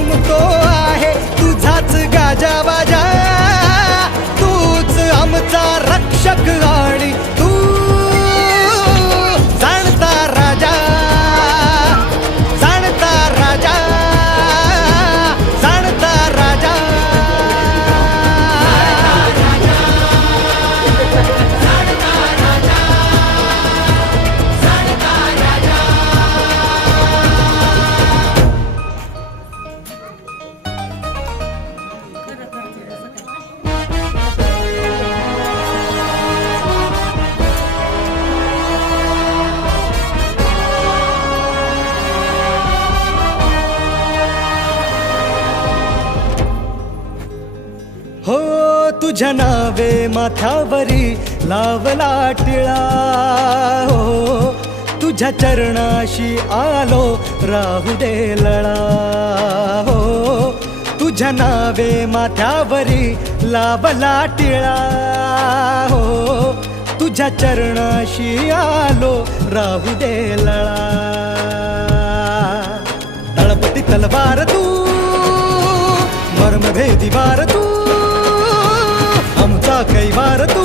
घुमतो आहे तुझाच गाजावाजा, तूच आमचा रक्षक आणि तू जाणता राजा, जाणता राजा, जाणता राजा. हो तुझ्या नावे माथ्यावरी लावला टिळा, हो तुझ्या चरणाशी आलो राहू दे लळा, हो तुझ्या नावे माथ्यावरी लावला टिळा, हो तुझ्या चरणाशी आलो राहू दे लळा. तळपती तलवार तू, मर्मभेदी वार तू, आमचा कैवार तू,